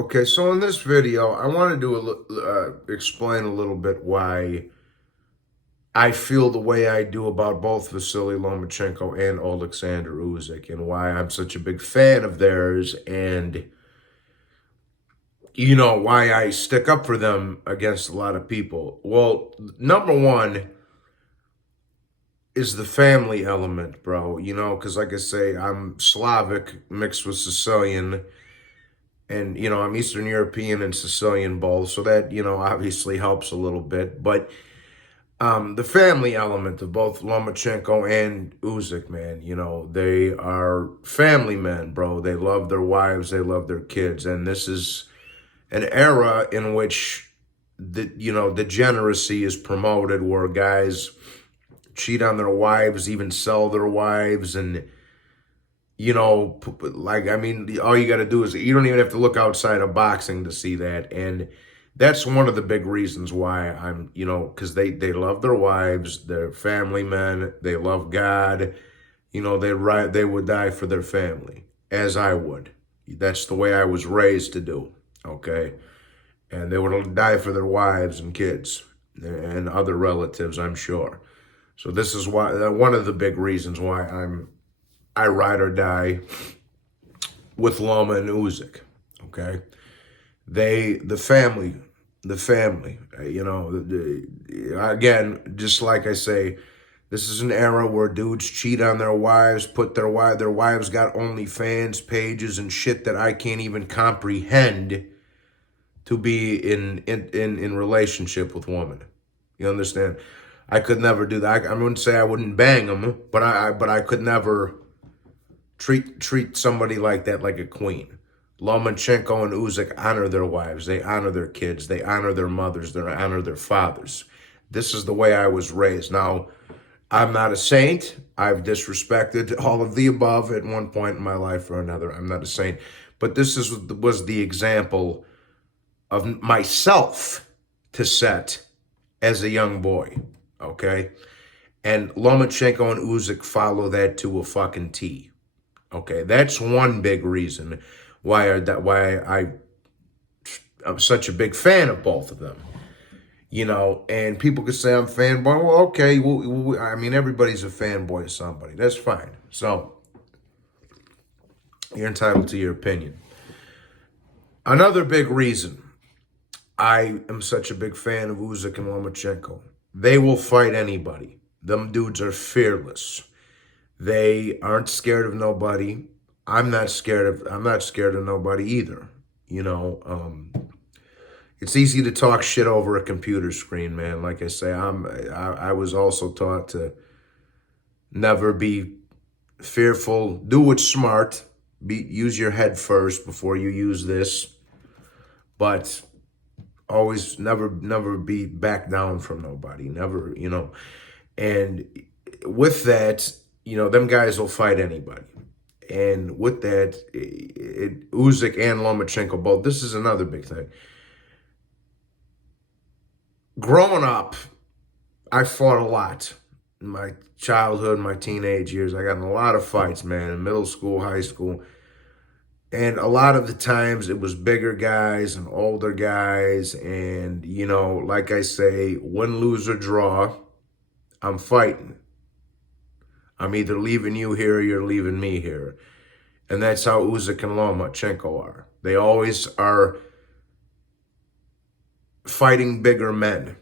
Okay, so in this video, I want to explain a little bit why I feel the way I do about both Vasily Lomachenko and Alexander Usyk, and why I'm such a big fan of theirs, and why I stick up for them against a lot of people. Well, number one is the family element, bro. Because like I say, I'm Slavic mixed with Sicilian. And, I'm Eastern European and Sicilian both, so that, obviously helps a little bit. But the family element of both Lomachenko and Usyk, man, they are family men, bro. They love their wives, they love their kids. And this is an era in which the degeneracy is promoted, where guys cheat on their wives, even sell their wives, and all you got to do is, you don't even have to look outside of boxing to see that. And that's one of the big reasons why because they love their wives, they're family men, they love God, they would die for their family, as I would. That's the way I was raised to do, okay? And they would die for their wives and kids and other relatives, I'm sure. So this is why, one of the big reasons why I ride or die with Loma and Usyk, okay? The family, again, just like I say, this is an era where dudes cheat on their wives, their wives got OnlyFans pages and shit that I can't even comprehend to be in relationship with women. You understand? I could never do that. I wouldn't say I wouldn't bang them, but I could never treat somebody like that like a queen. Lomachenko and Usyk honor their wives. They honor their kids. They honor their mothers. They honor their fathers. This is the way I was raised. Now, I'm not a saint. I've disrespected all of the above at one point in my life or another. I'm not a saint. But this was the example of myself to set as a young boy, okay? And Lomachenko and Usyk follow that to a fucking T. Okay, that's one big reason why I'm such a big fan of both of them. And people could say I'm fanboy. Well, okay, I mean, everybody's a fanboy of somebody. That's fine. So, you're entitled to your opinion. Another big reason I am such a big fan of Usyk and Lomachenko, they will fight anybody. Them dudes are fearless. They aren't scared of nobody. I'm not scared of nobody either. It's easy to talk shit over a computer screen, man. Like I say, I was also taught to never be fearful. Do what's smart. Use your head first before you use this. But always never be back down from nobody. Never, And with that, them guys will fight anybody. And with that, Usyk and Lomachenko both, this is another big thing. Growing up, I fought a lot. In my childhood, my teenage years, I got in a lot of fights, man, in middle school, high school. And a lot of the times it was bigger guys and older guys. And, like I say, win, lose, or draw, I'm fighting. I'm either leaving you here or you're leaving me here. And that's how Usyk and Lomachenko are. They always are fighting bigger men.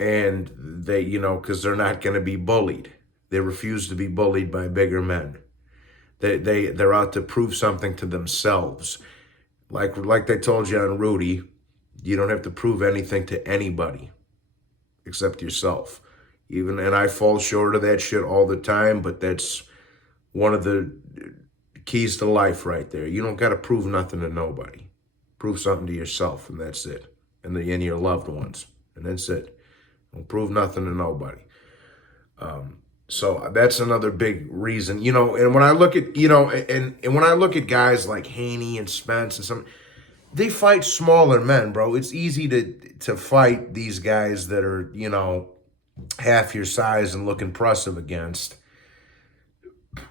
And they, because they're not going to be bullied. They refuse to be bullied by bigger men. They're out to prove something to themselves. Like they told you on Rudy, you don't have to prove anything to anybody except yourself. And I fall short of that shit all the time, but that's one of the keys to life right there. You don't got to prove nothing to nobody. Prove something to yourself, and that's it. And your loved ones, and that's it. Don't prove nothing to nobody. So that's another big reason, and when I look at, and when I look at guys like Haney and Spence and some, they fight smaller men, bro. It's easy to fight these guys that are, half your size and look impressive against.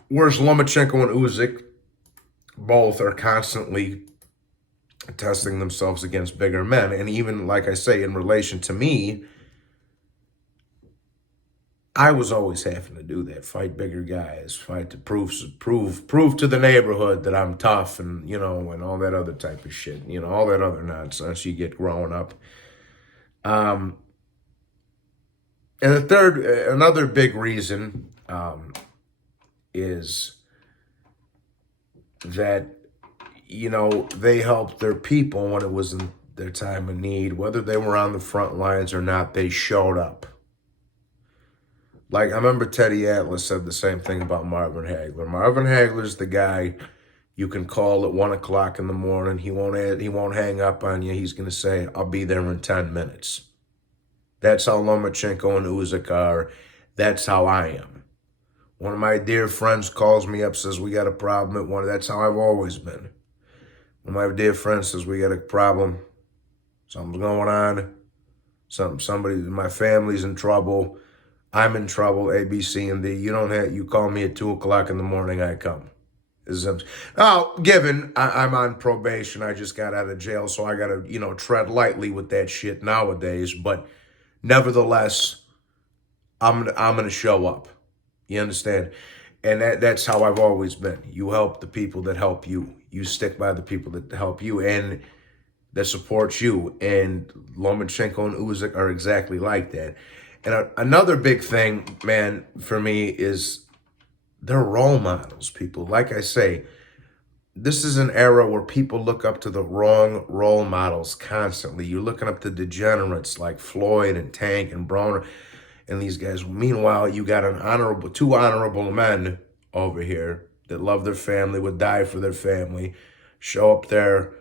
Whereas Lomachenko and Usyk both are constantly testing themselves against bigger men. And even, like I say, in relation to me, I was always having to do that, fight bigger guys, fight to prove to the neighborhood that I'm tough, and and all that other type of shit, all that other nonsense you get growing up. Um, and another big reason is that they helped their people when it was in their time of need, whether they were on the front lines or not. They showed up. Like, I remember Teddy Atlas said the same thing about Marvin Hagler. Marvin Hagler's the guy you can call at 1 o'clock in the morning. He won't hang up on you. He's going to say, I'll be there in 10 minutes. That's how Lomachenko and Usyk are. That's how I am. One of my dear friends calls me up, says, we got a problem at one. That's how I've always been. When my dear friend says, we got a problem, something's going on, somebody, my family's in trouble, I'm in trouble, A, B, C, and D. You call me at 2 o'clock in the morning, I come. Now, given I'm on probation, I just got out of jail, so I got to, tread lightly with that shit nowadays. But nevertheless, I'm going to show up. You understand? And that's how I've always been. You help the people that help you. You stick by the people that help you and that support you. And Lomachenko and Usyk are exactly like that. And another big thing, man, for me is they're role models, people. Like I say, this is an era where people look up to the wrong role models constantly. You're looking up to degenerates like Floyd and Tank and Broner and these guys. Meanwhile, you got two honorable men over here that love their family, would die for their family, show up there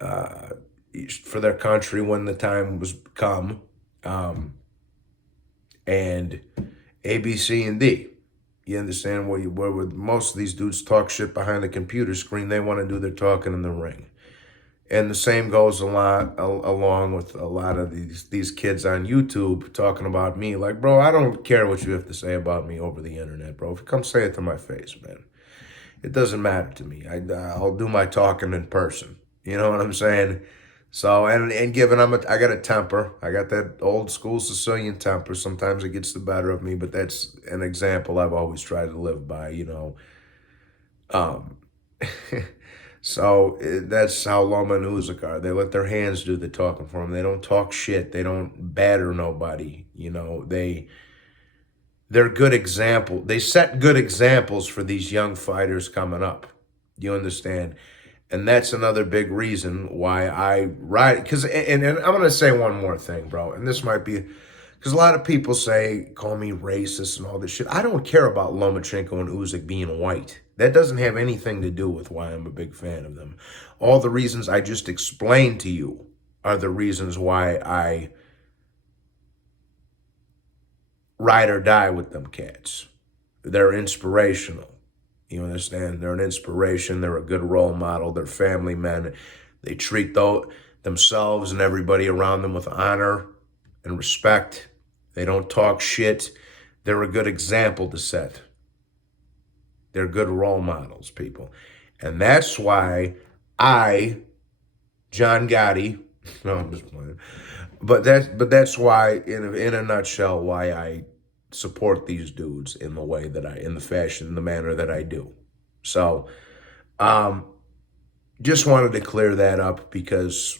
for their country when the time was come. And A, B, C, and D. You understand where most of these dudes talk shit behind the computer screen. They want to do their talking in the ring. And the same goes along with a lot of these kids on YouTube talking about me. Like, bro, I don't care what you have to say about me over the internet, bro. If you come say it to my face, man, it doesn't matter to me. I'll do my talking in person. You know what I'm saying? So, and given I got a temper, I got that old school Sicilian temper. Sometimes it gets the better of me, but that's an example I've always tried to live by, So that's how Loma and Usyk are. They let their hands do the talking for them. They don't talk shit. They don't batter nobody. They're good example. They set good examples for these young fighters coming up. You understand? And that's another big reason why I ride. And I'm going to say one more thing, bro. And this might be, because a lot of people call me racist and all this shit. I don't care about Lomachenko and Usyk being white. That doesn't have anything to do with why I'm a big fan of them. All the reasons I just explained to you are the reasons why I ride or die with them cats. They're inspirational. You understand? They're an inspiration. They're a good role model. They're family men. They treat themselves and everybody around them with honor and respect. They don't talk shit. They're a good example to set. They're good role models, people. And that's why John Gotti, no, I'm just playing. But that's why, in a nutshell, why I support these dudes in the manner that I do. So, just wanted to clear that up because,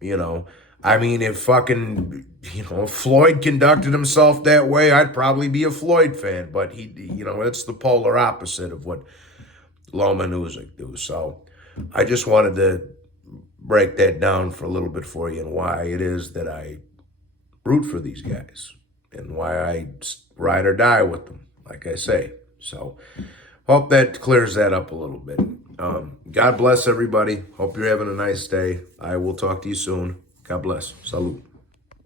if Floyd conducted himself that way, I'd probably be a Floyd fan. But it's the polar opposite of what Loma and Usyk do. So I just wanted to break that down for a little bit for you and why it is that I root for these guys and why I ride or die with them, like I say. So hope that clears that up a little bit. God bless everybody. Hope you're having a nice day. I will talk to you soon. God bless. Salud.